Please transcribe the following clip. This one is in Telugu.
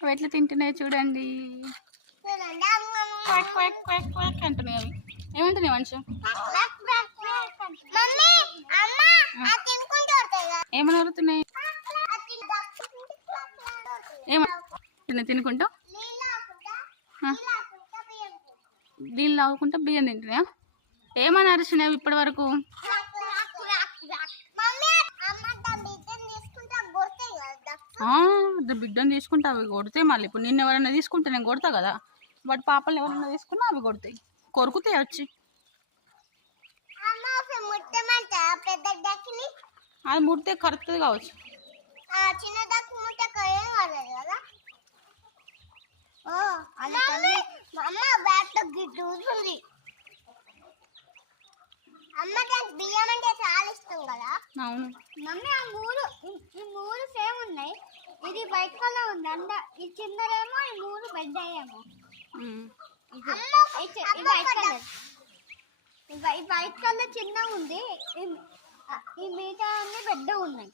అవి ఎట్లా తింటున్నాయి చూడండి. అంటున్నాయి అవి. ఏమంటున్నాయి మనిషి? ఏమని వరుతున్నాయి? ఏమన్నా తినుకుంటా నీళ్ళు తాగుకుంటా బియ్యం తింటున్నాయా? ఏమని అరిచినావు ఇప్పటి వరకు? బిడ్డను తీసుకుంటా అవి కొడితే మళ్ళీ ఇప్పుడు నిన్ను ఎవరైనా తీసుకుంటే నేను కొడతా కదా, వాటి పాపలు ఎవరైనా తీసుకున్నా అవి కొడతాయి, కొరుకుతాయి వచ్చి. అది ముడితే కరుతుంది కావచ్చు. బియ్యం అంటే చాలా ఇష్టం కదా. అవును మమ్మీ ఈ మూడు సేమ్ ఉన్నాయి. ఇది వైట్ కలర్ ఉంది అంద, ఈ చిన్నదేమో ఈ మూడు బెడ్ అయ్యేమో. వైట్ కలర్ చిన్న ఉంది, ఈ మిగతా అన్ని పెద్ద ఉన్నాయి.